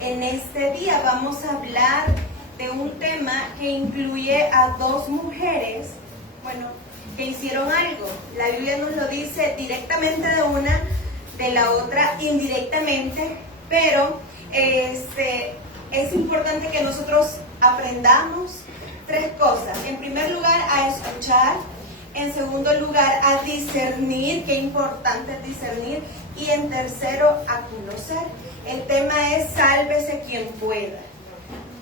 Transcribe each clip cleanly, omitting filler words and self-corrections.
En este día vamos a hablar de un tema que incluye a dos mujeres, que hicieron algo. La Biblia nos lo dice directamente de una, de la otra indirectamente, pero es importante que nosotros aprendamos tres cosas. En primer lugar, a escuchar. En segundo lugar, a discernir, qué importante es discernir. Y en tercero, a conocer. El tema es sálvese quien pueda.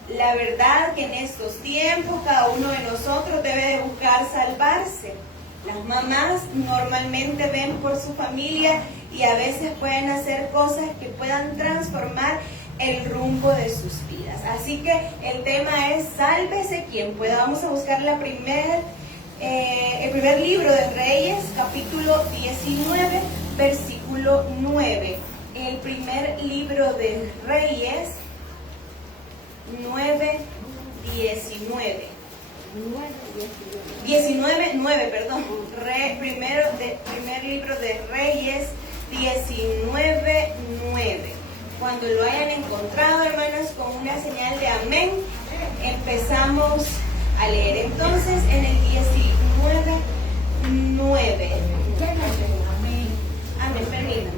La verdad que en estos tiempos cada uno de nosotros debe de buscar salvarse. Las mamás normalmente ven por su familia y a veces pueden hacer cosas que puedan transformar el rumbo de sus vidas. Así que el tema es sálvese quien pueda. Vamos a buscar el primer libro de Reyes, capítulo 19, versículo 9. El primer libro de Reyes 9, 19. 19, perdón. Primer libro de Reyes 19, 9. Cuando lo hayan encontrado, hermanos, con una señal de amén, empezamos a leer. Entonces, en el 19, 9. Amén, permítame.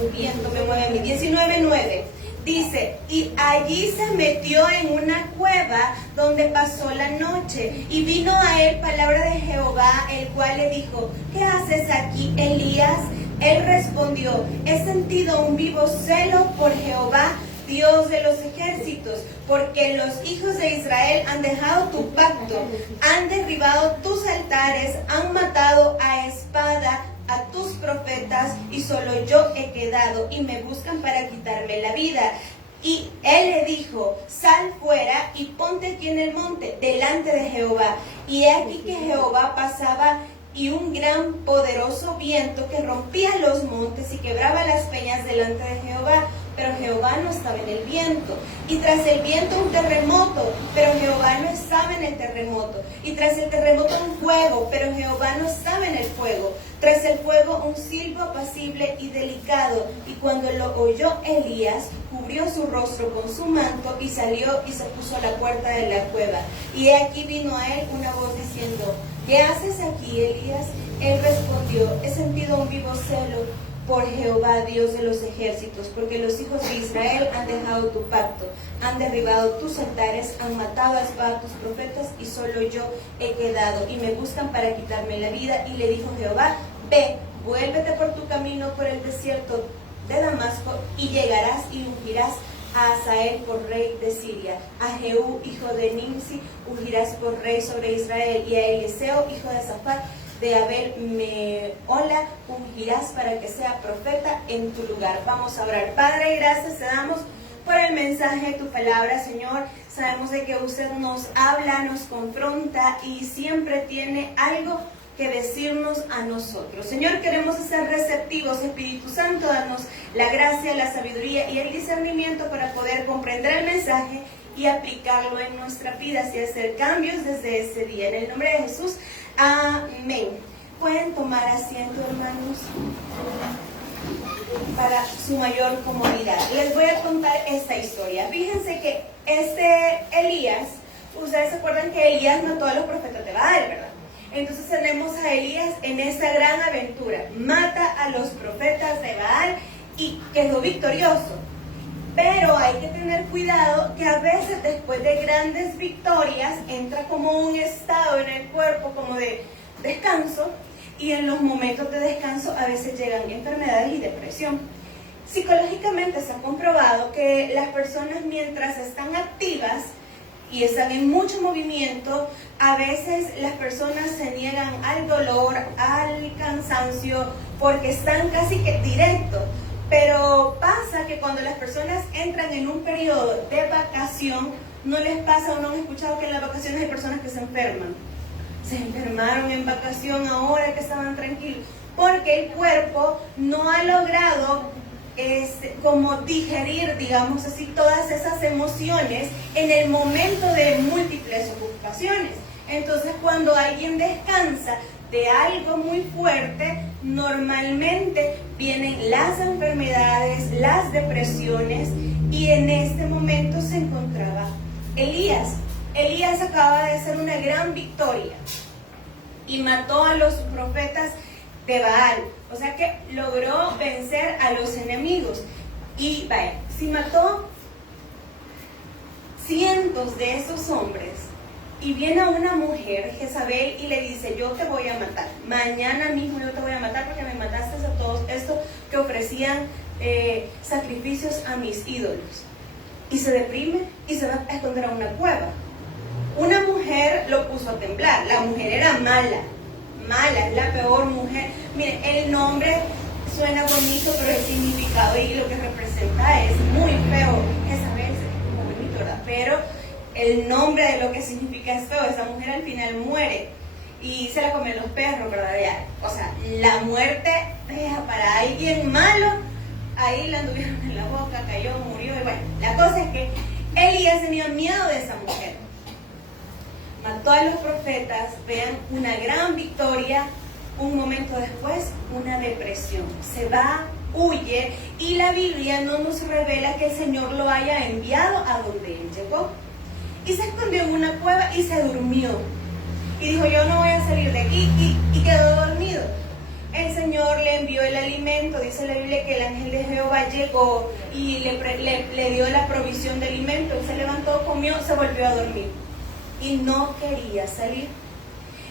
El viento me mueve a mí. 19, 9. Dice, y allí se metió en una cueva donde pasó la noche, y vino a él palabra de Jehová, el cual le dijo, ¿qué haces aquí, Elías? Él respondió, he sentido un vivo celo por Jehová, Dios de los ejércitos, porque los hijos de Israel han dejado tu pacto, han derribado tus altares, han matado a espada a tus profetas, y solo yo he quedado, y me buscan para quitarme la vida. Y él le dijo, sal fuera y ponte aquí en el monte, delante de Jehová. Y he aquí que Jehová pasaba, y un gran poderoso viento que rompía los montes y quebraba las peñas delante de Jehová. Pero Jehová no estaba en el viento. Y tras el viento un terremoto, pero Jehová no estaba en el terremoto. Y tras el terremoto un fuego, pero Jehová no estaba en el fuego. Tras el fuego un silbo apacible y delicado. Y cuando lo oyó Elías, cubrió su rostro con su manto y salió y se puso a la puerta de la cueva. Y he aquí vino a él una voz diciendo, ¿qué haces aquí, Elías? Él respondió, he sentido un vivo celo por Jehová, Dios de los ejércitos, porque los hijos de Israel han dejado tu pacto, han derribado tus altares, han matado a espada a tus profetas, y solo yo he quedado, y me buscan para quitarme la vida. Y le dijo Jehová, ve, vuélvete por tu camino por el desierto de Damasco, y llegarás y ungirás a Hazael por rey de Siria, a Jehú, hijo de Nimsi, ungirás por rey sobre Israel, y a Eliseo, hijo de Safat, de Abel Mehola, ungirás para que sea profeta en tu lugar. Vamos a orar. Padre, gracias te damos por el mensaje de tu palabra, Señor. Sabemos de que usted nos habla, nos confronta y siempre tiene algo que decirnos a nosotros. Señor, queremos ser receptivos. Espíritu Santo, danos la gracia, la sabiduría y el discernimiento para poder comprender el mensaje y aplicarlo en nuestras vidas y hacer cambios desde ese día. En el nombre de Jesús, amén. Pueden tomar asiento, hermanos, para su mayor comodidad. Les voy a contar esta historia. Fíjense que Elías, ustedes se acuerdan que Elías mató a los profetas de Baal, ¿verdad? Entonces tenemos a Elías en esa gran aventura. Mata a los profetas de Baal y quedó victorioso. Pero hay que tener cuidado que a veces después de grandes victorias entra como un estado en el cuerpo como de descanso, y en los momentos de descanso a veces llegan enfermedades y depresión. Psicológicamente se ha comprobado que las personas, mientras están activas y están en mucho movimiento, a veces las personas se niegan al dolor, al cansancio, porque están casi que directo. Pero pasa que cuando las personas entran en un periodo de vacación, no les pasa, o no han escuchado que en las vacaciones hay personas que se enferman. Se enfermaron en vacación ahora que estaban tranquilos, porque el cuerpo no ha logrado como digerir, digamos así, todas esas emociones en el momento de múltiples ocupaciones. Entonces, cuando alguien descansa de algo muy fuerte, normalmente vienen las enfermedades, las depresiones, y y en este momento se encontraba Elías. Elías acaba de hacer una gran victoria y mató a los profetas de Baal. O sea que logró vencer a los enemigos. Y vaya, si mató cientos de esos hombres y viene a una mujer, Jezabel, y le dice: yo te voy a matar, mañana mismo yo te voy a matar porque me mataste a todos estos que ofrecían sacrificios a mis ídolos. Y se deprime y se va a esconder a una cueva. Una mujer lo puso a temblar. La mujer era mala, es la peor mujer. Miren, el nombre suena bonito, pero el significado y lo que representa es muy feo. Jezabel es muy bonito, ¿verdad? Pero el nombre de lo que significa es feo. Esa mujer al final muere y se la comen los perros, ¿verdad? O sea, la muerte para alguien malo, ahí la anduvieron en la boca, cayó, murió. Y bueno, la cosa es que Elías tenía miedo de esa mujer. Mató a los profetas, vean, una gran victoria. Un momento después, una depresión. Se va, huye, y la Biblia no nos revela que el Señor lo haya enviado a donde él llegó. Y se escondió en una cueva y se durmió. Y dijo: yo no voy a salir de aquí, y quedó dormido. El Señor le envió el alimento. Dice la Biblia que el ángel de Jehová llegó y le dio la provisión de alimento. Él se levantó, comió, se volvió a dormir. Y no quería salir.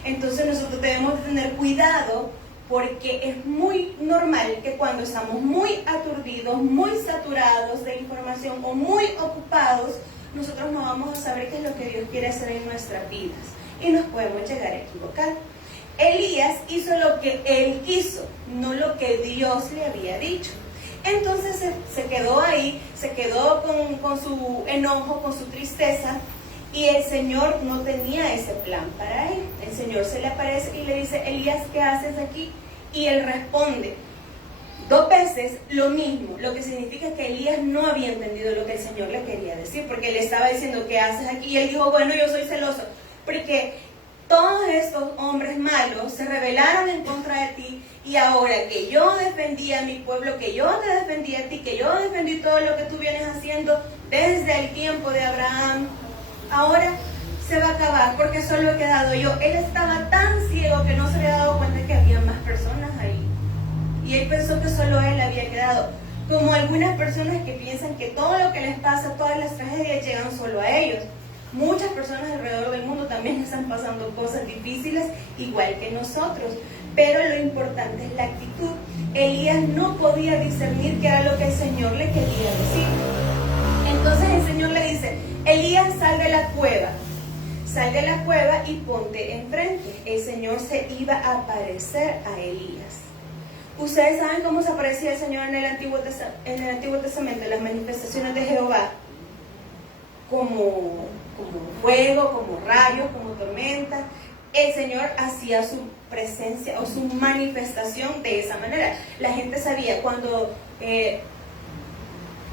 Entonces nosotros debemos de tener cuidado, porque es muy normal que cuando estamos muy aturdidos, muy saturados de información o muy ocupados, nosotros no vamos a saber qué es lo que Dios quiere hacer en nuestras vidas y nos podemos llegar a equivocar. Elías hizo lo que él quiso, no lo que Dios le había dicho. Entonces se quedó ahí, se quedó con su enojo, con su tristeza. Y el Señor no tenía ese plan para él. El Señor se le aparece y le dice: Elías, ¿qué haces aquí? Y él responde 2 veces lo mismo, lo que significa que Elías no había entendido lo que el Señor le quería decir, porque le estaba diciendo: ¿qué haces aquí? Y él dijo: bueno, yo soy celoso, porque todos estos hombres malos se rebelaron en contra de ti, y ahora que yo defendí a mi pueblo, que yo te defendí a ti, que yo defendí todo lo que tú vienes haciendo desde el tiempo de Abraham, ahora se va a acabar porque solo he quedado yo. Él estaba tan ciego que no se había dado cuenta que había más personas ahí. Y él pensó que solo él había quedado. Como algunas personas que piensan que todo lo que les pasa, todas las tragedias llegan solo a ellos. Muchas personas alrededor del mundo también están pasando cosas difíciles, igual que nosotros. Pero lo importante es la actitud. Elías no podía discernir qué era lo que el Señor le quería decir. Entonces el Señor le dice: Elías, sal de la cueva y ponte enfrente. El Señor se iba a aparecer a Elías. Ustedes saben cómo se aparecía el Señor en el Antiguo Testamento, las manifestaciones de Jehová, como fuego, como rayos, como tormenta. El Señor hacía su presencia o su manifestación de esa manera. La gente sabía cuando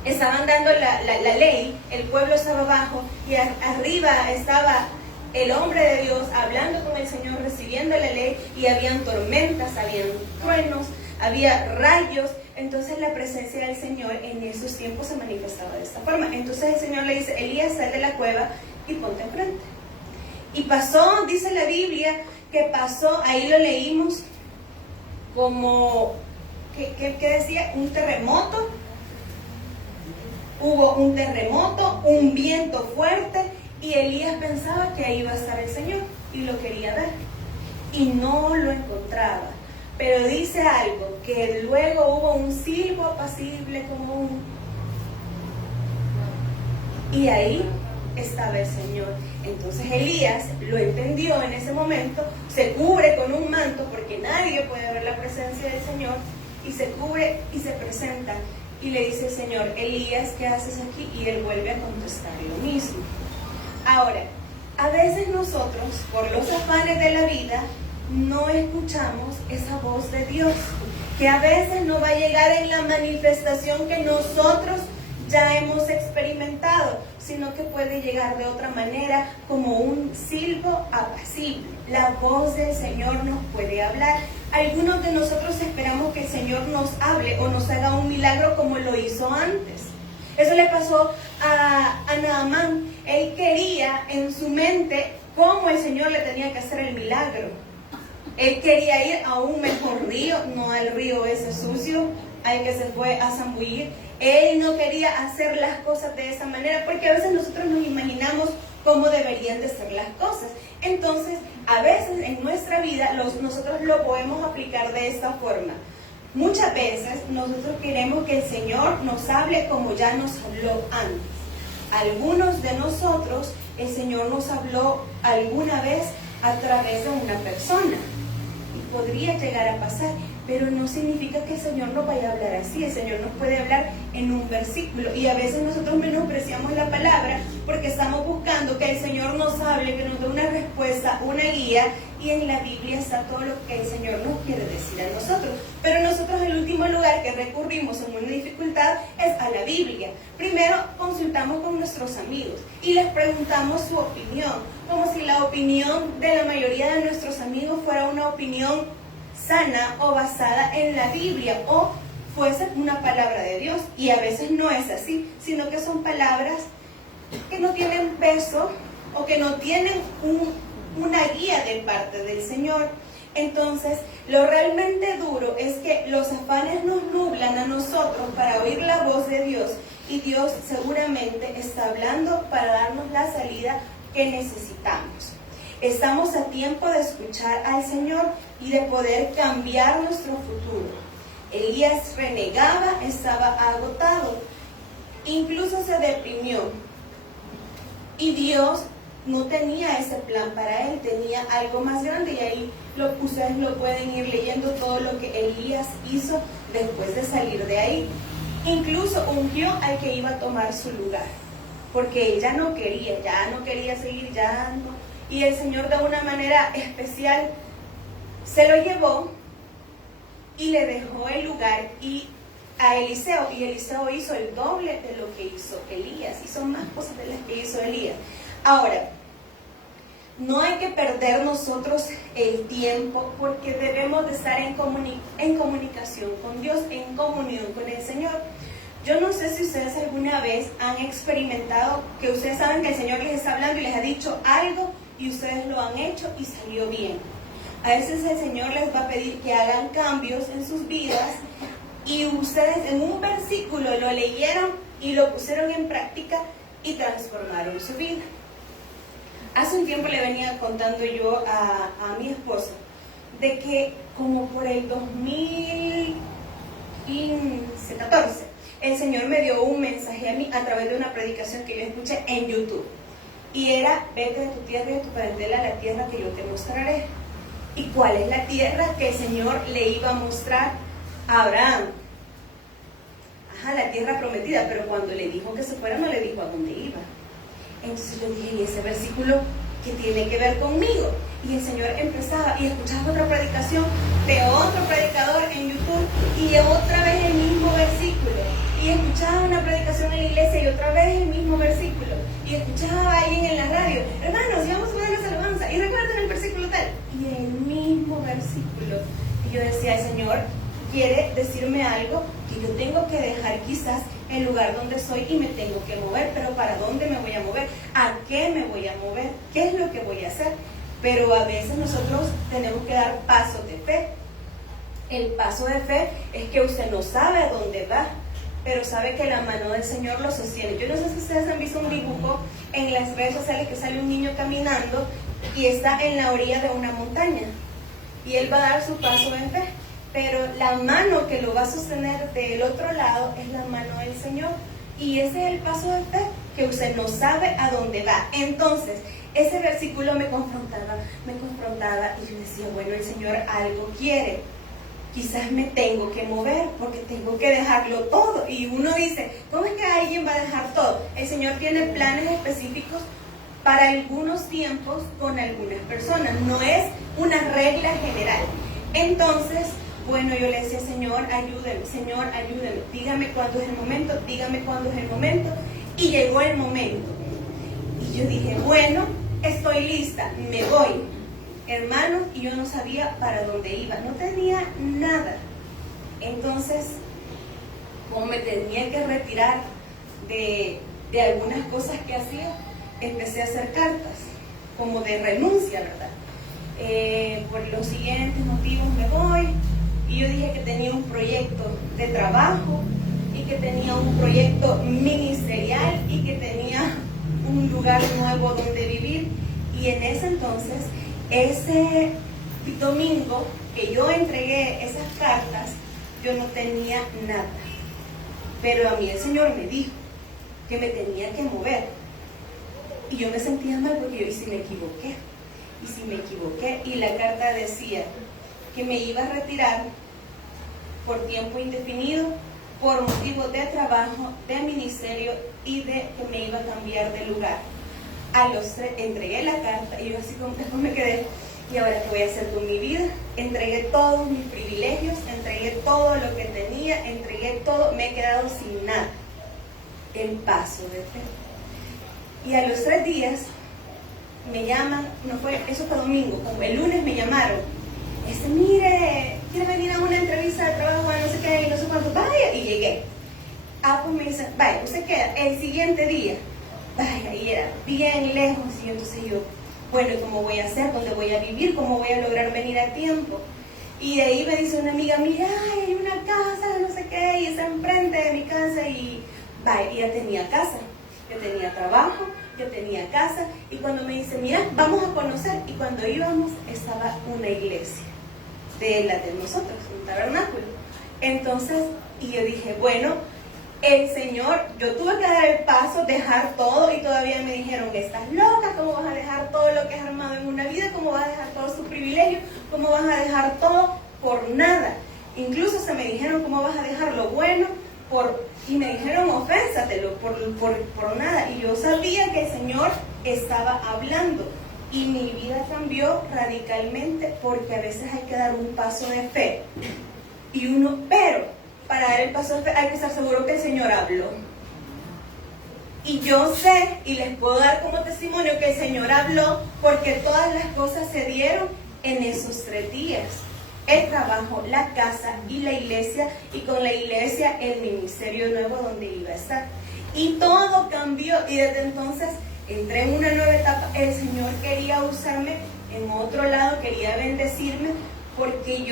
estaban dando la ley, el pueblo estaba abajo y arriba estaba el hombre de Dios hablando con el Señor, recibiendo la ley, y habían tormentas, habían truenos, había rayos. Entonces la presencia del Señor en esos tiempos se manifestaba de esta forma. Entonces el Señor le dice: Elías, sal de la cueva y ponte enfrente. Y pasó, dice la Biblia, que pasó, ahí lo leímos, como, ¿qué decía? Un terremoto. Hubo un terremoto, un viento fuerte, y Elías pensaba que ahí iba a estar el Señor y lo quería ver y no lo encontraba. Pero dice algo, que luego hubo un silbo apacible como un... y ahí estaba el Señor. Entonces Elías lo entendió en ese momento, se cubre con un manto porque nadie puede ver la presencia del Señor, y se cubre y se presenta. Y le dice el Señor: Elías, ¿qué haces aquí? Y él vuelve a contestar lo mismo. Ahora, a veces nosotros, por los afanes de la vida, no escuchamos esa voz de Dios, que a veces no va a llegar en la manifestación que nosotros ya hemos experimentado, sino que puede llegar de otra manera, como un silbo apacible. La voz del Señor nos puede hablar. Algunos de nosotros esperamos que el Señor nos hable o nos haga un milagro como lo hizo antes. Eso le pasó a Naamán. Él quería en su mente cómo el Señor le tenía que hacer el milagro. Él quería ir a un mejor río, no al río ese sucio, al que se fue a zambullir. Él no quería hacer las cosas de esa manera, porque a veces nosotros nos imaginamos cómo deberían de ser las cosas. Entonces, a veces en nuestra vida nosotros lo podemos aplicar de esta forma. Muchas veces nosotros queremos que el Señor nos hable como ya nos habló antes. Algunos de nosotros, el Señor nos habló alguna vez a través de una persona. Y podría llegar a pasar, pero no significa que el Señor nos vaya a hablar así. El Señor nos puede hablar en un versículo. Y a veces nosotros menospreciamos la palabra porque estamos buscando que el Señor nos hable, que nos dé una respuesta, una guía. Y en la Biblia está todo lo que el Señor nos quiere decir a nosotros. Pero nosotros el último lugar que recurrimos en una dificultad es a la Biblia. Primero consultamos con nuestros amigos y les preguntamos su opinión, como si la opinión de la mayoría de nuestros amigos fuera una opinión sana o basada en la Biblia o fuese una palabra de Dios. Y a veces no es así, sino que son palabras que no tienen peso o que no tienen una guía de parte del Señor. Entonces, lo realmente duro es que los afanes nos nublan a nosotros para oír la voz de Dios, y Dios seguramente está hablando para darnos la salida que necesitamos. Estamos a tiempo de escuchar al Señor y de poder cambiar nuestro futuro. Elías renegaba, estaba agotado, incluso se deprimió, y Dios no tenía ese plan para él, tenía algo más grande. Y ahí ustedes lo pueden ir leyendo, todo lo que Elías hizo después de salir de ahí. Incluso ungió al que iba a tomar su lugar, porque él ya no quería seguir, ya no. Y el Señor de una manera especial se lo llevó y le dejó el lugar a Eliseo, y Eliseo hizo el doble de lo que hizo Elías, hizo más cosas de las que hizo Elías. Ahora, no hay que perder nosotros el tiempo, porque debemos de estar en comunicación con Dios, en comunión con el Señor. Yo no sé si ustedes alguna vez han experimentado que ustedes saben que el Señor les está hablando y les ha dicho algo y ustedes lo han hecho y salió bien. A veces el Señor les va a pedir que hagan cambios en sus vidas y ustedes en un versículo lo leyeron y lo pusieron en práctica y transformaron su vida. Hace un tiempo le venía contando yo a mi esposo de que como por el 2014 el Señor me dio un mensaje a mí a través de una predicación que yo escuché en YouTube, y era: vete de tu tierra y de tu parentela a la tierra que yo te mostraré. ¿Y cuál es la tierra que el Señor le iba a mostrar a Abraham? La tierra prometida, pero cuando le dijo que se fuera no le dijo a dónde iba. Entonces yo dije: ¿y ese versículo qué tiene que ver conmigo? Y el Señor empezaba, y escuchaba otra predicación de otro predicador en YouTube, y otra vez el mismo versículo, y escuchaba una predicación en la iglesia y otra vez el mismo versículo, y escuchaba a alguien en la radio: hermanos, vamos a poner esa alabanza, y recuerden el versículo tal, y el mismo versículo. Y yo decía: el Señor quiere decirme algo que yo tengo que dejar quizás el lugar donde soy y me tengo que mover, pero ¿para dónde me voy a mover? ¿A qué me voy a mover? ¿Qué es lo que voy a hacer? Pero a veces nosotros tenemos que dar pasos de fe. El paso de fe es que usted no sabe a dónde va, pero sabe que la mano del Señor lo sostiene. Yo no sé si ustedes han visto un dibujo en las redes sociales que sale un niño caminando y está en la orilla de una montaña, y él va a dar su paso de fe, pero la mano que lo va a sostener del otro lado es la mano del Señor. Y ese es el paso de fe, que usted no sabe a dónde va. Entonces, ese versículo me confrontaba, y yo decía: bueno, el Señor algo quiere. Quizás me tengo que mover porque tengo que dejarlo todo. Y uno dice: ¿cómo es que alguien va a dejar todo? El Señor tiene planes específicos para algunos tiempos con algunas personas. No es una regla general. Entonces, bueno, yo le decía: Señor, ayúdeme, dígame cuándo es el momento, y llegó el momento, y yo dije: bueno, estoy lista, me voy, hermanos, y yo no sabía para dónde iba, no tenía nada. Entonces, como me tenía que retirar de algunas cosas que hacía, empecé a hacer cartas, como de renuncia, ¿verdad? Por los siguientes motivos me voy, y yo dije que tenía un proyecto de trabajo, y que tenía un proyecto ministerial, y que tenía un lugar nuevo donde vivir. Y en ese entonces, ese domingo que yo entregué esas cartas, yo no tenía nada. Pero a mí el Señor me dijo que me tenía que mover. Y yo me sentía mal porque yo, ¿y si me equivoqué? ¿Y si me equivoqué? Y la carta decía que me iba a retirar por tiempo indefinido, por motivos de trabajo, de ministerio y de que me iba a cambiar de lugar. A los 3 entregué la carta y yo así como después me quedé, ¿y ahora qué voy a hacer con mi vida? Entregué todos mis privilegios, entregué todo lo que tenía, entregué todo, me he quedado sin nada. El paso de fe. Y a los 3 días me llaman, eso fue domingo, como el lunes me llamaron, mire, quiere venir a una entrevista de trabajo, no sé qué, y no sé cuánto, vaya, y llegué. Pues me dicen, vaya, usted queda el siguiente día, vaya, y era bien lejos, y entonces yo, bueno, ¿y cómo voy a hacer? ¿Dónde voy a vivir? ¿Cómo voy a lograr venir a tiempo? Y de ahí me dice una amiga, mira, hay una casa, no sé qué, y está enfrente de mi casa, y vaya, y ya tenía casa, yo tenía trabajo, yo tenía casa, y cuando me dice, mira, vamos a conocer, y cuando íbamos estaba una iglesia, de la de nosotros, un tabernáculo. Entonces, y yo dije, bueno, el Señor, yo tuve que dar el paso, dejar todo, y todavía me dijeron, estás loca, ¿cómo vas a dejar todo lo que has armado en una vida? ¿Cómo vas a dejar todos tus privilegios? ¿Cómo vas a dejar todo por nada? Incluso se me dijeron, ¿cómo vas a dejar lo bueno y me dijeron, ofénsatelo por nada? Y yo sabía que el Señor estaba hablando. Y mi vida cambió radicalmente, porque a veces hay que dar un paso de fe. Pero para dar el paso de fe hay que estar seguro que el Señor habló. Y yo sé, y les puedo dar como testimonio, que el Señor habló, porque todas las cosas se dieron en esos 3 días. El trabajo, la casa y la iglesia, y con la iglesia el ministerio nuevo donde iba a estar. Y todo cambió, y desde entonces entré en una nueva etapa. El Señor quería usarme en otro lado, quería bendecirme, porque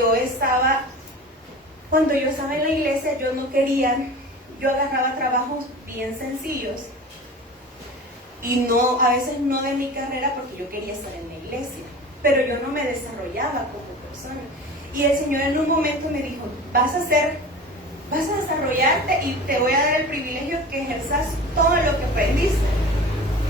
cuando yo estaba en la iglesia, yo agarraba trabajos bien sencillos, y a veces no de mi carrera, porque yo quería estar en la iglesia, pero yo no me desarrollaba como persona. Y el Señor en un momento me dijo, vas a desarrollarte, y te voy a dar el privilegio que ejerzas todo lo que aprendiste.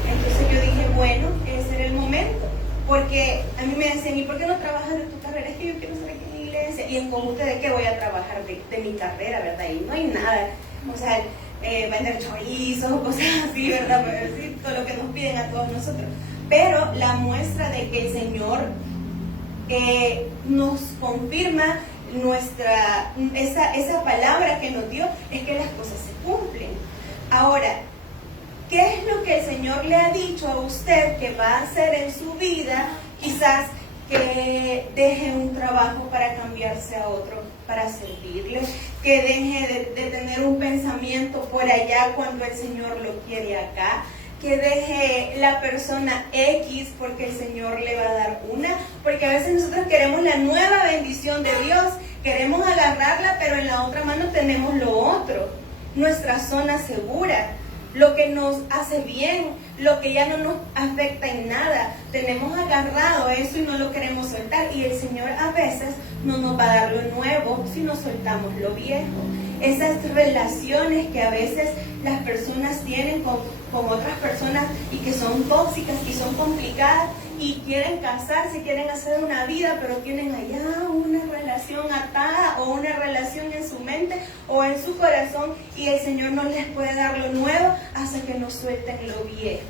Entonces yo dije, bueno, ese era el momento, porque a mí me decían, ¿y por qué no trabajas de tu carrera? Es que yo quiero estar aquí en la iglesia. ¿Y en conjunto de qué voy a trabajar? De mi carrera, ¿verdad? Y no hay nada, o sea, vender chorizos o cosas así, ¿verdad? Para decir todo lo que nos piden a todos nosotros. Pero la muestra de que el Señor nos confirma esa palabra que nos dio, es que las cosas se cumplen. Ahora, ¿qué es lo que el Señor le ha dicho a usted que va a hacer en su vida? Quizás que deje un trabajo para cambiarse a otro, para servirle, que deje de tener un pensamiento por allá cuando el Señor lo quiere acá, que deje la persona X porque el Señor le va a dar una, porque a veces nosotros queremos la nueva bendición de Dios, queremos agarrarla, pero en la otra mano tenemos lo otro, nuestra zona segura, lo que nos hace bien, lo que ya no nos afecta en nada. Tenemos agarrado eso y no lo queremos soltar, y el Señor a veces no nos va a dar lo nuevo si no soltamos lo viejo. Esas relaciones que a veces las personas tienen con otras personas y que son tóxicas y son complicadas, y quieren casarse, quieren hacer una vida, pero tienen allá una relación atada o una relación en su mente o en su corazón, y el Señor no les puede dar lo nuevo hasta que nos suelten lo viejo.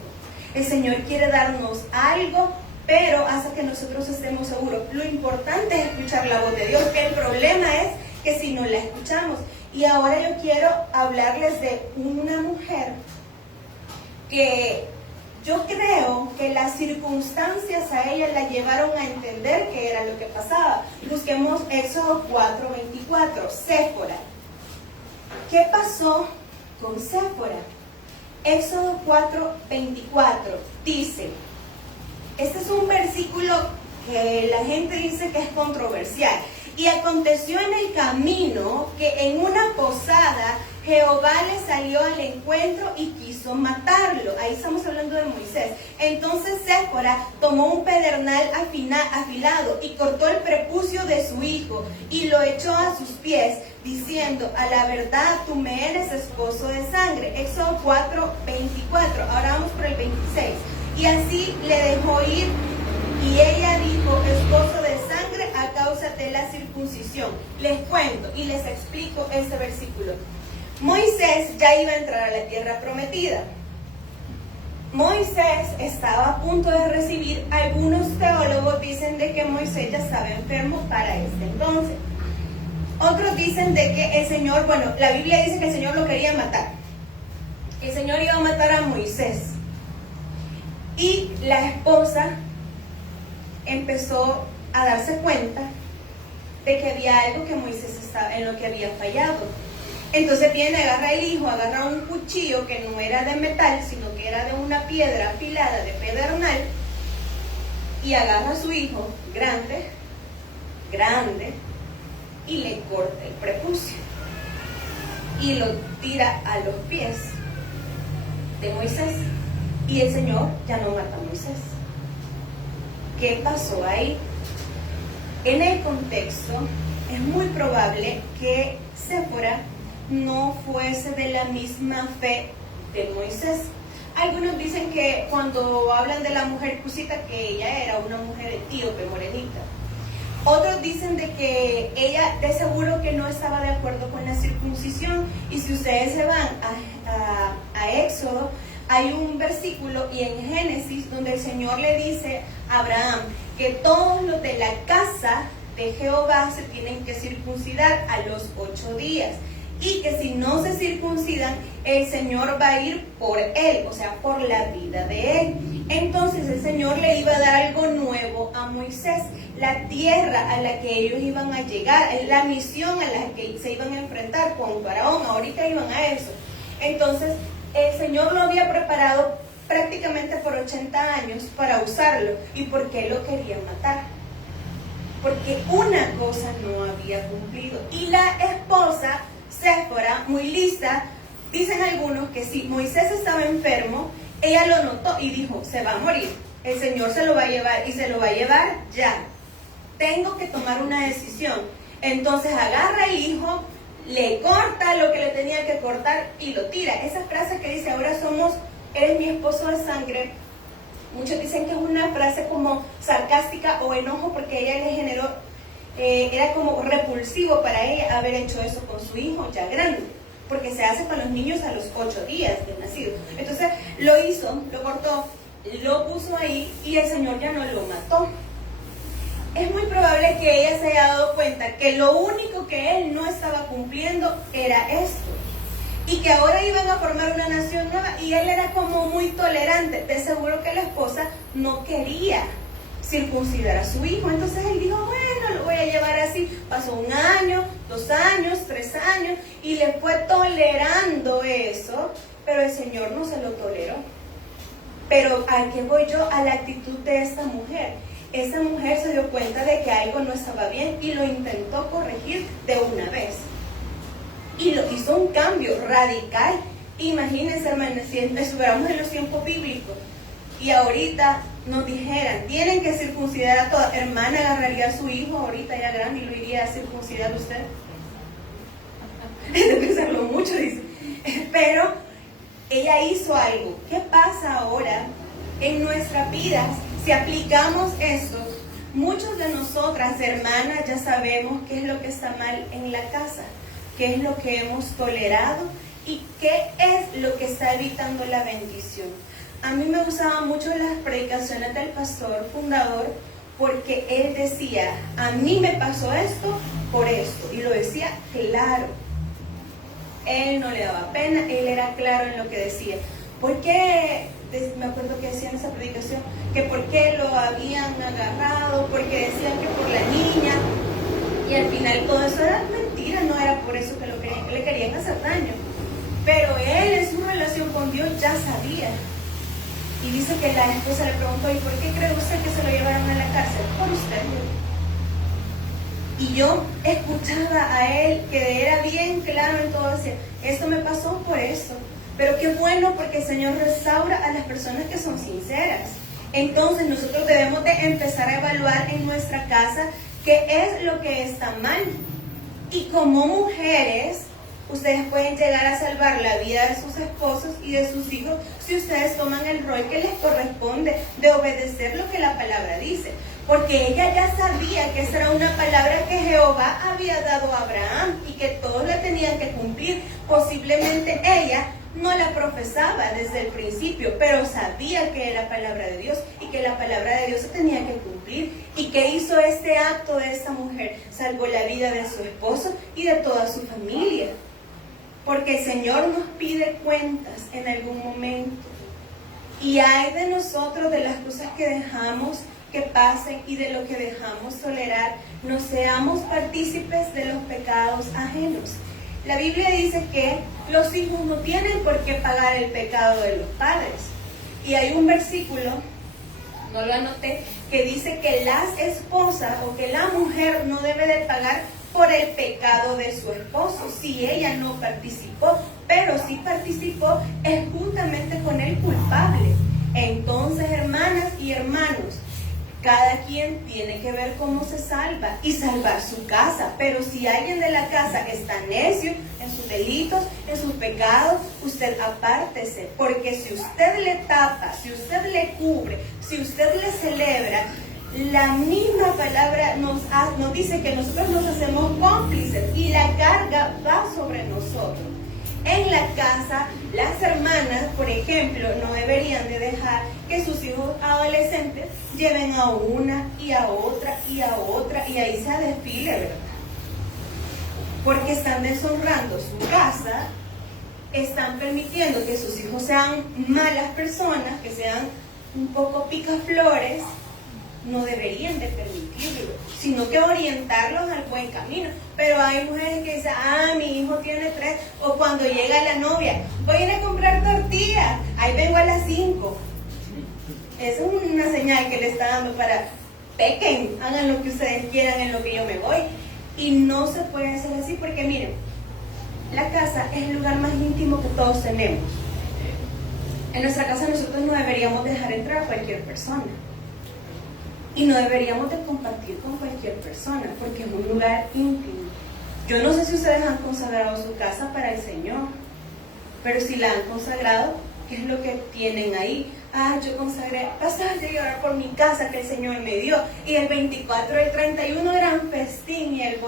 El Señor quiere darnos algo, pero hasta que nosotros estemos seguros. Lo importante es escuchar la voz de Dios. El problema es que si no la escuchamos. Y ahora yo quiero hablarles de una mujer que yo creo que las circunstancias a ella la llevaron a entender qué era lo que pasaba. Busquemos Éxodo 4:24, Séfora. ¿Qué pasó con Séfora? Éxodo 4:24 dice, este es un versículo que la gente dice que es controversial. Y aconteció en el camino que en una posada Jehová le salió al encuentro y quiso matarlo. Ahí estamos hablando de Moisés. Entonces Séfora tomó un pedernal afilado y cortó el prepucio de su hijo y lo echó a sus pies, diciendo, a la verdad tú me eres esposo de sangre. Éxodo 4:24. Ahora vamos por el 26. Y así le dejó ir. Y ella dijo, esposo de sangre a causa de la circuncisión. Les cuento y les explico este versículo. Moisés ya iba a entrar a la tierra prometida. Moisés estaba a punto de recibir, algunos teólogos dicen de que Moisés ya estaba enfermo para este entonces. Otros dicen de que el Señor, bueno, la Biblia dice que el Señor lo quería matar. El Señor iba a matar a Moisés. Y la esposa empezó a darse cuenta de que había algo que Moisés estaba, en lo que había fallado. Entonces viene, agarra el hijo, agarra un cuchillo que no era de metal, sino que era de una piedra afilada de pedernal, y agarra a su hijo grande, y le corta el prepucio y lo tira a los pies de Moisés. Y el Señor ya no mata a Moisés. ¿Qué pasó ahí? En el contexto, es muy probable que Séfora no fuese de la misma fe de Moisés. Algunos dicen que cuando hablan de la mujer cusita, que ella era una mujer etíope, morenita. Otros dicen de que ella de seguro que no estaba de acuerdo con la circuncisión. Y si ustedes se van a Éxodo, hay un versículo y en Génesis donde el Señor le dice a Abraham que todos los de la casa de Jehová se tienen que circuncidar a los 8 días. Y que si no se circuncidan, el Señor va a ir por él, o sea, por la vida de él. Entonces el Señor le iba a dar algo nuevo a Moisés, la tierra a la que ellos iban a llegar, la misión a la que se iban a enfrentar con Faraón. Ahorita iban a eso. Entonces el Señor lo había preparado prácticamente por 80 años para usarlo. ¿Y por qué lo querían matar? Porque una cosa no había cumplido. Y la esposa Séfora, muy lista, dicen algunos que si Moisés estaba enfermo, ella lo notó y dijo, se va a morir, el Señor se lo va a llevar y se lo va a llevar ya. Tengo que tomar una decisión. Entonces agarra el hijo, le corta lo que le tenía que cortar y lo tira. Esa frase que dice, ahora eres mi esposo de sangre, muchos dicen que es una frase como sarcástica o enojo porque ella le generó, era como repulsivo para ella haber hecho eso con su hijo ya grande, porque se hace con los niños a los 8 días de nacido. Entonces lo hizo, lo cortó, lo puso ahí y el Señor ya no lo mató. Es muy probable que ella se haya dado cuenta que lo único que él no estaba cumpliendo era esto, y que ahora iban a formar una nación nueva y él era como muy tolerante. De seguro que la esposa no quería circuncidar a su hijo, entonces él dijo, bueno, lo voy a llevar así. Pasó 1 año, 2 años, 3 años y le fue tolerando eso, pero el Señor no se lo toleró. Pero ¿a qué voy yo? A la actitud de esta mujer. Esa mujer se dio cuenta de que algo no estaba bien y lo intentó corregir de una vez. Y lo hizo un cambio radical. Imagínense, hermanos, si estuviéramos en los tiempos bíblicos y ahorita nos dijeran, tienen que circuncidar a toda hermana, agarraría a su hijo ahorita ya grande y lo iría a circuncidar a usted. Es de pensarlo mucho, dice. Pero ella hizo algo. ¿Qué pasa ahora en nuestras vidas si aplicamos esto? Muchos de nosotras, hermanas, ya sabemos qué es lo que está mal en la casa, qué es lo que hemos tolerado y qué es lo que está evitando la bendición. A mí me gustaban mucho las predicaciones del pastor fundador porque él decía, a mí me pasó esto por esto, y lo decía claro. Él no le daba pena, él era claro en lo que decía. ¿Por qué? Me acuerdo que decía en esa predicación que por qué lo habían agarrado, porque decían que por la niña, y al final todo eso era mentira, no era por eso que le querían hacer daño. Pero él en su relación con Dios ya sabía. Y dice que la esposa le preguntó, ¿y por qué cree usted que se lo llevaron a la cárcel? Por usted. Y yo escuchaba a él, que era bien claro en todo, decir, esto me pasó por eso. Pero qué bueno, porque el Señor restaura a las personas que son sinceras. Entonces nosotros debemos de empezar a evaluar en nuestra casa qué es lo que está mal. Y como mujeres, ustedes pueden llegar a salvar la vida de sus esposos y de sus hijos si ustedes toman el rol que les corresponde de obedecer lo que la palabra dice. Porque ella ya sabía que esa era una palabra que Jehová había dado a Abraham y que todos la tenían que cumplir. Posiblemente ella no la profesaba desde el principio, pero sabía que era la palabra de Dios y que la palabra de Dios se tenía que cumplir. ¿Y qué hizo este acto de esta mujer? Salvó la vida de su esposo y de toda su familia. Porque el Señor nos pide cuentas en algún momento. Y hay de nosotros, de las cosas que dejamos que pasen y de lo que dejamos tolerar. No seamos partícipes de los pecados ajenos. La Biblia dice que los hijos no tienen por qué pagar el pecado de los padres. Y hay un versículo, no lo anoté, que dice que las esposas o que la mujer no debe de pagar por el pecado de su esposo, si ella no participó, pero si participó es juntamente con el culpable. Entonces, hermanas y hermanos, cada quien tiene que ver cómo se salva y salvar su casa. Pero si alguien de la casa está necio en sus delitos, en sus pecados, usted apártese. Porque si usted le tapa, si usted le cubre, si usted le celebra, la misma palabra nos dice que nosotros nos hacemos cómplices y la carga va sobre nosotros. En la casa, las hermanas, por ejemplo, no deberían de dejar que sus hijos adolescentes lleven a una y a otra y a otra y ahí se desfile, ¿verdad? Porque están deshonrando su casa, están permitiendo que sus hijos sean malas personas, que sean un poco picaflores. No deberían de permitirlo, sino que orientarlos al buen camino. Pero hay mujeres que dicen, mi hijo tiene 3, o cuando llega la novia, voy a ir a comprar tortillas, ahí vengo a las 5. Esa es una señal que le está dando para, pequen, hagan lo que ustedes quieran en lo que yo me voy. Y no se puede hacer así porque miren, la casa es el lugar más íntimo que todos tenemos. En nuestra casa nosotros no deberíamos dejar entrar a cualquier persona. Y no deberíamos de compartir con cualquier persona, porque es un lugar íntimo. Yo no sé si ustedes han consagrado su casa para el Señor, pero si la han consagrado, ¿qué es lo que tienen ahí? Yo consagré, pasar de orar por mi casa que el Señor me dio. Y el 24, el 31 gran festín y el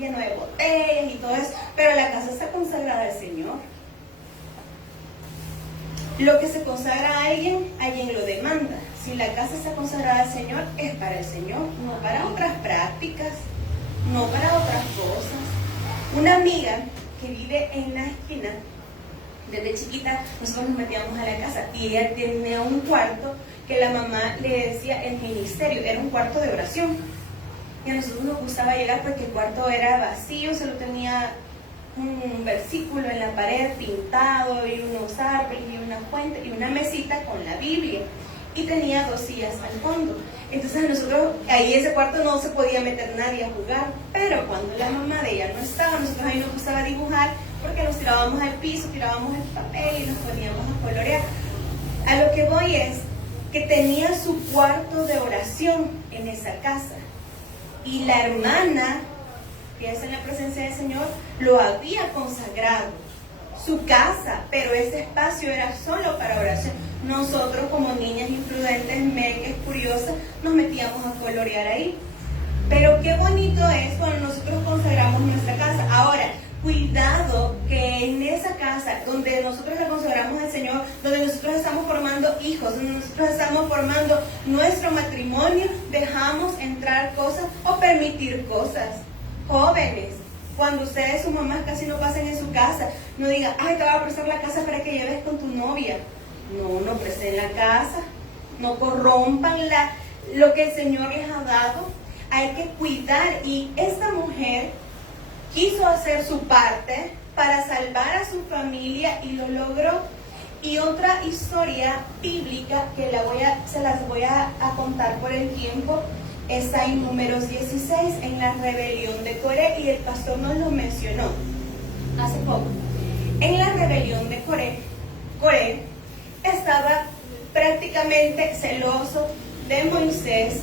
lleno de botellas y todo eso, pero la casa está consagrada al Señor. Lo que se consagra a alguien lo demanda. Si la casa está consagrada al Señor, es para el Señor, no para otras prácticas, no para otras cosas. Una amiga que vive en la esquina, desde chiquita, nosotros nos metíamos a la casa y ella tenía un cuarto que la mamá le decía el ministerio, era un cuarto de oración. Y a nosotros nos gustaba llegar porque el cuarto era vacío, solo tenía un versículo en la pared pintado y unos árboles y una fuente y una mesita con la Biblia. Y tenía 2 sillas al fondo. Entonces nosotros, ahí ese cuarto no se podía meter nadie a jugar, pero cuando la mamá de ella no estaba, nosotros ahí nos gustaba dibujar, porque nos tirábamos al piso, tirábamos el papel y nos poníamos a colorear. A lo que voy es que tenía su cuarto de oración en esa casa. Y la hermana, que es en la presencia del Señor, lo había consagrado. Su casa, pero ese espacio era solo para oración. Nosotros como niñas imprudentes, meques, curiosas, nos metíamos a colorear ahí. Pero qué bonito es cuando nosotros consagramos nuestra casa. Ahora, cuidado que en esa casa donde nosotros la consagramos al Señor, donde nosotros estamos formando hijos, donde nosotros estamos formando nuestro matrimonio, dejamos entrar cosas o permitir cosas. Jóvenes, cuando ustedes, sus mamás, casi no pasen en su casa, no digan, te voy a prestar la casa para que lleves con tu novia. No presten la casa, no corrompan lo que el Señor les ha dado. Hay que cuidar, y esta mujer quiso hacer su parte, para salvar a su familia y lo logró. Y otra historia bíblica que se las voy a contar por el tiempo, está en Números 16, en la rebelión de Coré, y el pastor nos lo mencionó hace poco. En la rebelión de Coré estaba prácticamente celoso de Moisés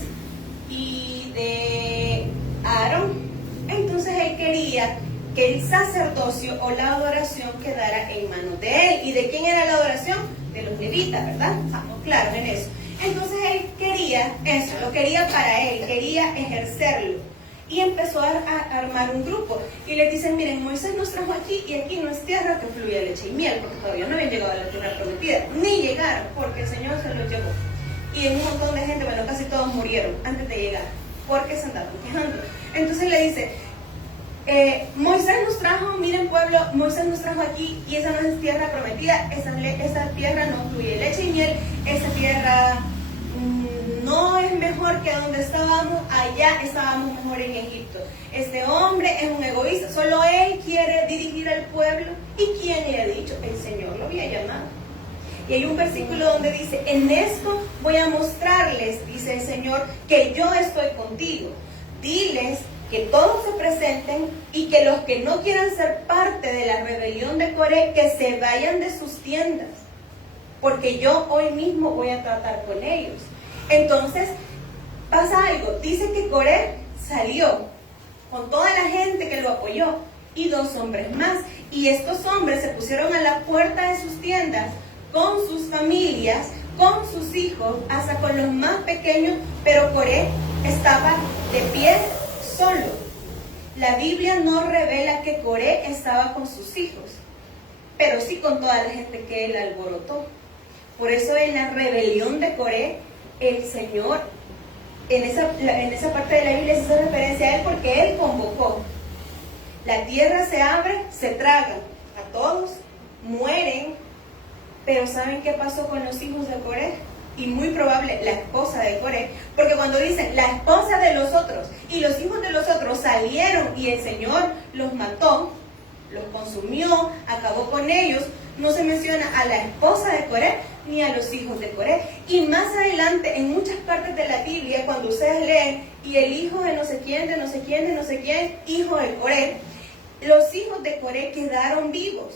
y de Aarón. Entonces él quería que el sacerdocio o la adoración quedara en manos de él. ¿Y de quién era la adoración? De los levitas, ¿verdad? Estamos claros en eso. Entonces él quería eso, lo quería para él, quería ejercerlo. Y empezó a armar un grupo. Y le dicen, miren, Moisés nos trajo aquí, y aquí no es tierra que fluye leche y miel, porque todavía no habían llegado a la tierra prometida, ni llegaron, porque el Señor se los llevó. Y un montón de gente, bueno, casi todos murieron antes de llegar, porque se andaban quejando. Entonces le dice, Moisés nos trajo, miren pueblo, Moisés nos trajo aquí, y esa no es tierra prometida, esa tierra no fluye leche y miel, esa tierra no es mejor que donde estábamos, allá estábamos mejor en Egipto. Este hombre es un egoísta, solo él quiere dirigir al pueblo. ¿Y quién le ha dicho? El Señor lo había llamado. Y hay un versículo donde dice, en esto voy a mostrarles, dice el Señor, que yo estoy contigo. Diles que todos se presenten, y que los que no quieran ser parte de la rebelión de Coré, que se vayan de sus tiendas, porque yo hoy mismo voy a tratar con ellos. Entonces pasa algo, dice que Coré salió con toda la gente que lo apoyó y 2 hombres más, y estos hombres se pusieron a la puerta de sus tiendas con sus familias, con sus hijos, hasta con los más pequeños, pero Coré estaba de pie solo. La Biblia no revela que Coré estaba con sus hijos, pero sí con toda la gente que él alborotó. Por eso en la rebelión de Coré, el Señor, en esa parte de la Biblia se hace referencia a él, porque él convocó. La tierra se abre, se tragan a todos, mueren, pero ¿saben qué pasó con los hijos de Coré? Y muy probable la esposa de Coré, porque cuando dicen la esposa de los otros y los hijos de los otros salieron y el Señor los mató, los consumió, acabó con ellos, no se menciona a la esposa de Coré ni a los hijos de Coré. Y más adelante, en muchas partes de la Biblia, cuando ustedes leen, y el hijo de no sé quién, de no sé quién, de no sé quién, hijo de Coré, los hijos de Coré quedaron vivos.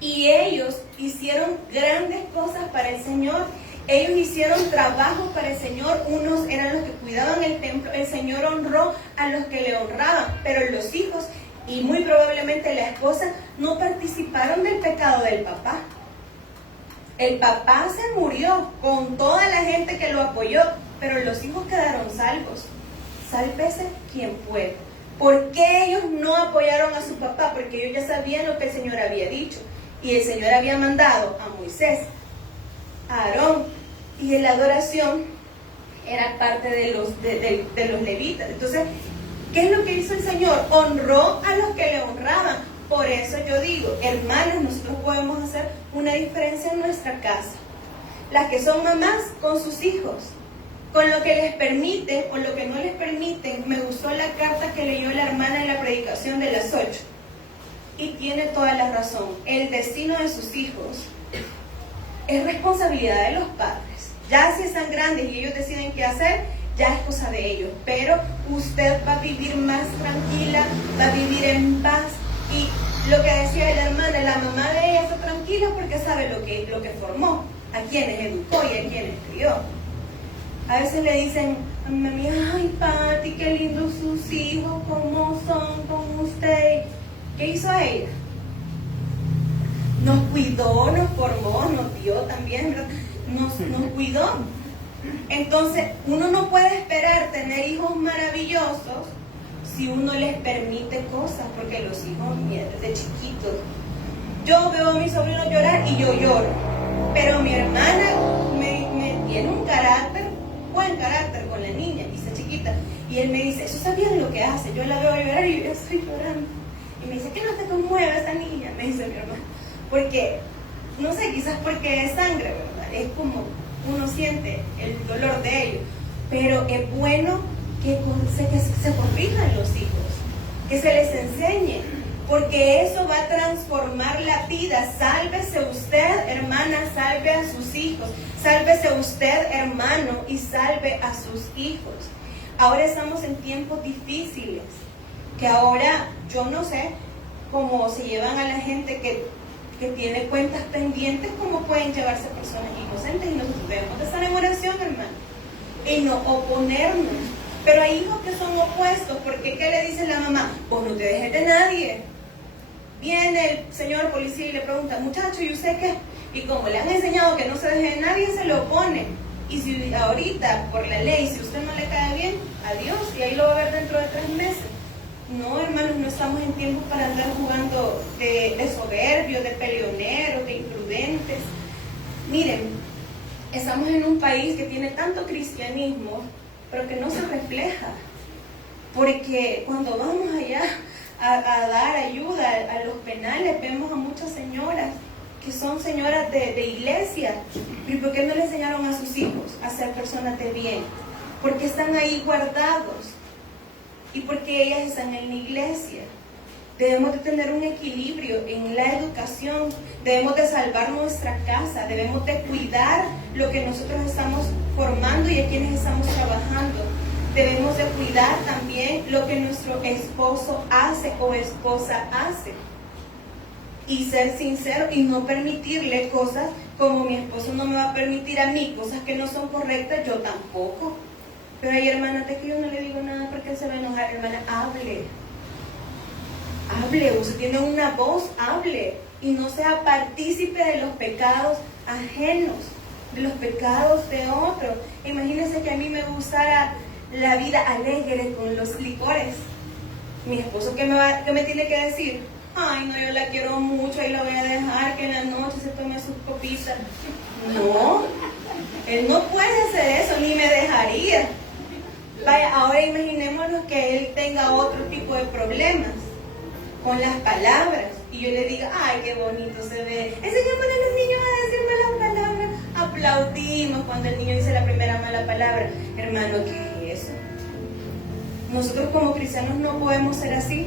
Y ellos hicieron grandes cosas para el Señor. Ellos hicieron trabajos para el Señor. Unos eran los que cuidaban el templo. El Señor honró a los que le honraban, pero los hijos, y muy probablemente la esposa, no participaron del pecado del papá. El papá se murió con toda la gente que lo apoyó, pero los hijos quedaron salvos. Sálvese quien pueda. ¿Por qué ellos no apoyaron a su papá? Porque ellos ya sabían lo que el Señor había dicho. Y el Señor había mandado a Moisés, a Aarón, y en la adoración era parte de los levitas. Entonces, ¿qué es lo que hizo el Señor? Honró a los que le honraban. Por eso yo digo, hermanos, nosotros podemos hacer una diferencia en nuestra casa. Las que son mamás con sus hijos, con lo que les permiten o lo que no les permiten. Me gustó la carta que leyó la hermana en la predicación de las 8. Y tiene toda la razón. El destino de sus hijos es responsabilidad de los padres. Ya si están grandes y ellos deciden qué hacer, ya es cosa de ellos. Pero usted va a vivir más tranquila, va a vivir en paz. Y lo que decía la hermana, la mamá de ella está tranquila porque sabe lo que formó, a quienes educó y a quienes crió. A veces le dicen a mi mami, ay Pati, qué lindos sus hijos, cómo son con usted. ¿Qué hizo ella? Nos cuidó, nos formó, nos dio también, nos cuidó. Entonces, uno no puede esperar tener hijos maravillosos si uno les permite cosas, porque los hijos desde chiquitos. Yo veo a mi sobrino llorar y yo lloro, pero mi hermana me tiene un buen carácter con la niña, y está chiquita, y él me dice, ¿eso sabían lo que hace? Yo la veo llorar y yo estoy llorando. Y me dice, ¿qué no te conmueve esa niña? Me dice mi hermana. Porque, no sé, quizás porque es sangre, ¿verdad? Es como uno siente el dolor de ellos. Pero es bueno que se corrijan los hijos, que se les enseñe, porque eso va a transformar la vida. Sálvese usted, hermana, salve a sus hijos. Sálvese usted, hermano, y salve a sus hijos. Ahora estamos en tiempos difíciles, que ahora yo no sé cómo se llevan a la gente que tiene cuentas pendientes, cómo pueden llevarse personas inocentes, y nosotros debemos de estar en oración, hermano, y no oponernos. Pero hay hijos que son opuestos, porque ¿qué le dice la mamá? Vos no te dejes de nadie. Viene el señor policía y le pregunta, muchacho, ¿y usted qué? Y como le han enseñado que no se deje de nadie, se lo opone. Y si ahorita, por la ley, si usted no le cae bien, adiós, y ahí lo va a ver dentro de 3 meses. No, hermanos, no estamos en tiempo para andar jugando de soberbios, de peleoneros, de imprudentes. Miren, estamos en un país que tiene tanto cristianismo, pero que no se refleja. Porque cuando vamos allá a dar ayuda a los penales, vemos a muchas señoras que son señoras de iglesia. ¿Y por qué no le enseñaron a sus hijos a ser personas de bien? Porque están ahí guardados y porque ellas están en la iglesia. Debemos de tener un equilibrio en la educación, debemos de salvar nuestra casa, debemos de cuidar lo que nosotros estamos formando y a quienes estamos trabajando. Debemos de cuidar también lo que nuestro esposo hace o esposa hace. Y ser sincero y no permitirle cosas como mi esposo no me va a permitir a mí, cosas que no son correctas, yo tampoco. Pero hay hermanas de que yo no le digo nada porque él se va a enojar. Hermana, hable. Hable, usted tiene una voz, hable. Y no sea partícipe de los pecados ajenos, de los pecados de otros. Imagínense que a mí me gustara la vida alegre con los licores. Mi esposo, ¿qué me tiene que decir? Ay, no, yo la quiero mucho, ahí la voy a dejar que en la noche se tome sus copitas. No, él no puede hacer eso, ni me dejaría. Vaya, ahora imaginémonos que él tenga otro tipo de problemas con las palabras. Y yo le diga, ay, qué bonito se ve. Enseñémosle a los niños a decir malas palabras. Aplaudimos cuando el niño dice la primera mala palabra. Hermano, ¿qué es eso? Nosotros como cristianos no podemos ser así.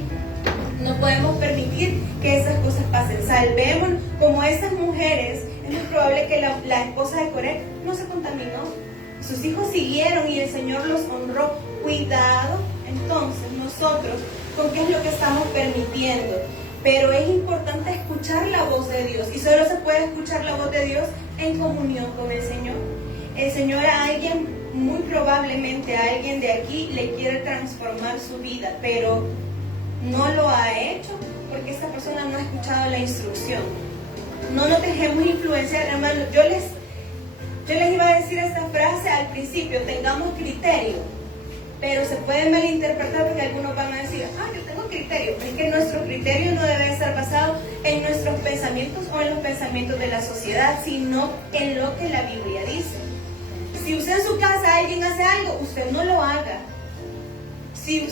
No podemos permitir que esas cosas pasen. Salvemos, como esas mujeres, es muy probable que la esposa de Coré no se contaminó. Sus hijos siguieron y el Señor los honró. Cuidado, entonces, nosotros, con qué es lo que estamos permitiendo. Pero es importante escuchar la voz de Dios. Y solo se puede escuchar la voz de Dios en comunión con el Señor. El Señor a alguien, muy probablemente a alguien de aquí, le quiere transformar su vida, pero no lo ha hecho porque esta persona no ha escuchado la instrucción. No nos dejemos influenciar, hermanos. Yo les iba a decir esta frase al principio, tengamos criterio, pero se puede malinterpretar porque algunos van a decir, yo tengo criterio. Es que nuestro criterio no debe estar basado en nuestros pensamientos o en los pensamientos de la sociedad, sino en lo que la Biblia dice. Si usted en su casa alguien hace algo, usted no lo haga. Si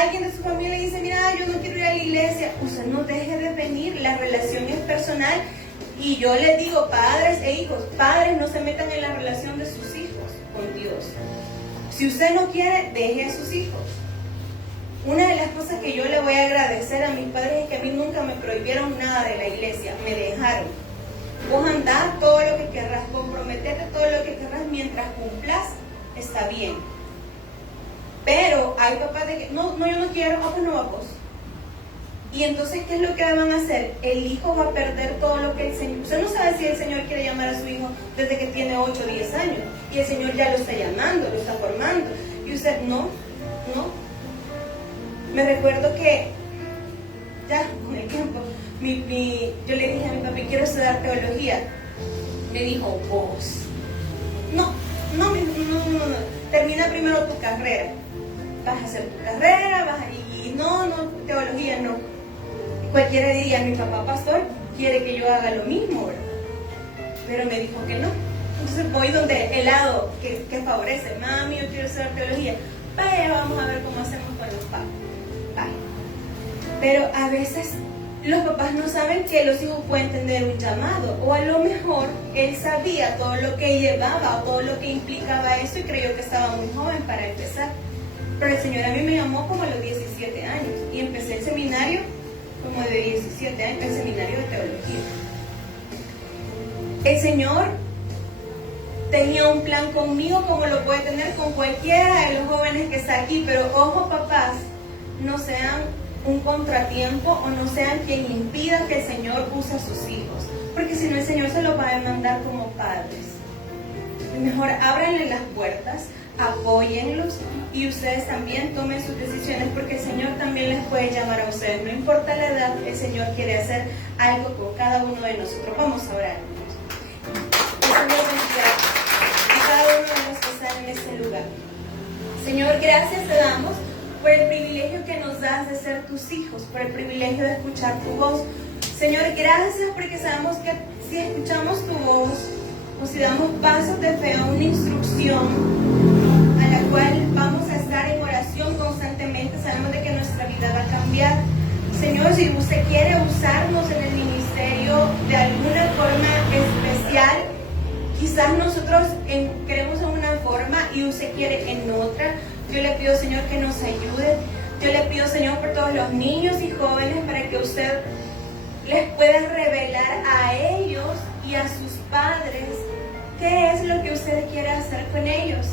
alguien de su familia dice, mira, yo no quiero ir a la iglesia, usted no deje de venir, la relación es personal. Y yo les digo, padres e hijos, padres no se metan en la relación de sus hijos con Dios. Si usted no quiere, deje a sus hijos. Una de las cosas que yo le voy a agradecer a mis padres es que a mí nunca me prohibieron nada de la iglesia, me dejaron. Vos andás todo lo que querrás, comprometete todo lo que querrás mientras cumplas, está bien. Pero hay papás de que, no, yo no quiero, pues no vamos. Y entonces, ¿qué es lo que van a hacer? El hijo va a perder todo lo que el Señor... Usted no sabe si el Señor quiere llamar a su hijo desde que tiene 8 o 10 años. Y el Señor ya lo está llamando, lo está formando. Y usted, no. Me recuerdo que, ya con el tiempo, yo le dije a mi papi, quiero estudiar teología. Me dijo, vos. No. Termina primero tu carrera. Vas a hacer tu carrera, no, teología no. Cualquiera diría, mi papá pastor quiere que yo haga lo mismo, ¿verdad? Pero me dijo que no. Entonces voy donde el lado que favorece, mami, yo quiero estudiar teología. Vaya, vamos a ver cómo hacemos con los papás. Vaya. Pero a veces los papás no saben que los hijos pueden tener un llamado, o a lo mejor él sabía todo lo que llevaba o todo lo que implicaba eso y creyó que estaba muy joven para empezar. Pero el Señor a mí me llamó como a los 17 años y empecé el seminario como de 17 años, el seminario de teología. El Señor tenía un plan conmigo como lo puede tener con cualquiera de los jóvenes que está aquí, pero ojo papás, no sean un contratiempo o no sean quien impida que el Señor use a sus hijos, porque si no el Señor se los va a demandar como padres. Mejor ábranle las puertas, apóyenlos y ustedes también tomen sus decisiones, porque el Señor también les puede llamar a ustedes. No importa la edad, el Señor quiere hacer algo con cada uno de nosotros. Vamos a orar. El Señor bendiga a cada uno de los que están en este lugar. Señor, gracias te damos por el privilegio que nos das de ser tus hijos, por el privilegio de escuchar tu voz. Señor, gracias porque sabemos que si escuchamos tu voz o si damos pasos de fe a una instrucción a la cual vamos a estar en oración constantemente, sabemos de que nuestra vida va a cambiar. Señor, si usted quiere usarnos en el ministerio de alguna forma especial, quizás nosotros creemos en una forma y usted quiere en otra. Yo le pido, Señor, que nos ayude. Yo le pido, Señor, por todos los niños y jóvenes para que usted les pueda revelar a ellos y a sus padres qué es lo que usted quiere hacer con ellos.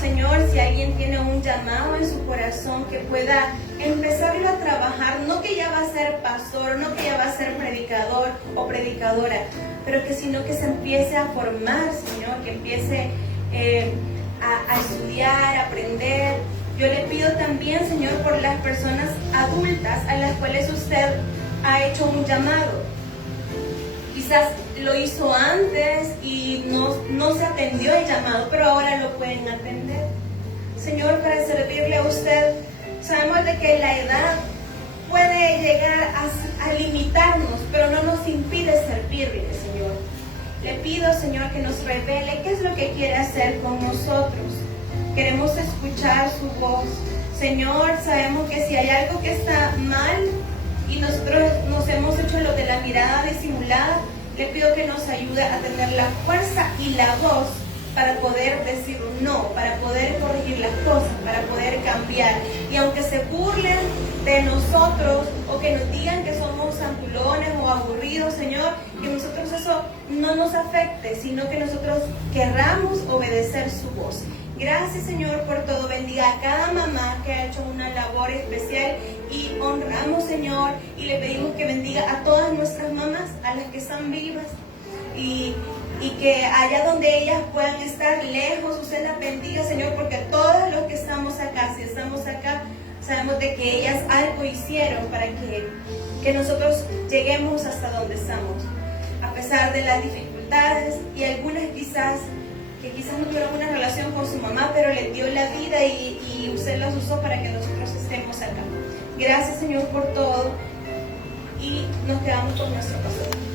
Señor, si alguien tiene un llamado en su corazón, que pueda empezarlo a trabajar, no que ya va a ser pastor, no que ya va a ser predicador o predicadora, pero que sino que se empiece a formar, Señor, que empiece a estudiar, a aprender. Yo le pido también, Señor, por las personas adultas a las cuales usted ha hecho un llamado. Quizás lo hizo antes y no se atendió el llamado, pero ahora lo pueden atender. Señor, para servirle a usted, sabemos de que la edad puede llegar a limitarnos, pero no nos impide servirle, Señor. Le pido, Señor, que nos revele qué es lo que quiere hacer con nosotros. Queremos escuchar su voz. Señor, sabemos que si hay algo que está mal y nosotros nos hemos hecho lo de la mirada disimulada, le pido que nos ayude a tener la fuerza y la voz para poder decir no, para poder corregir las cosas, para poder cambiar. Y aunque se burlen de nosotros o que nos digan que somos santulones o aburridos, Señor, que nosotros eso no nos afecte, sino que nosotros querramos obedecer su voz. Gracias, Señor, por todo. Bendiga a cada mamá que ha hecho una labor especial y honramos, Señor, y le pedimos que bendiga a todas nuestras mamás, a las que están vivas, y que allá donde ellas puedan estar lejos, usted las bendiga, Señor, porque todos los que estamos acá, si estamos acá, sabemos de que ellas algo hicieron para que nosotros lleguemos hasta donde estamos, a pesar de las dificultades, y algunas quizás no tuvieron una relación con su mamá, pero le dio la vida y usted las usó para que nosotros estemos acá. Gracias, Señor, por todo, y nos quedamos con nuestro pastor.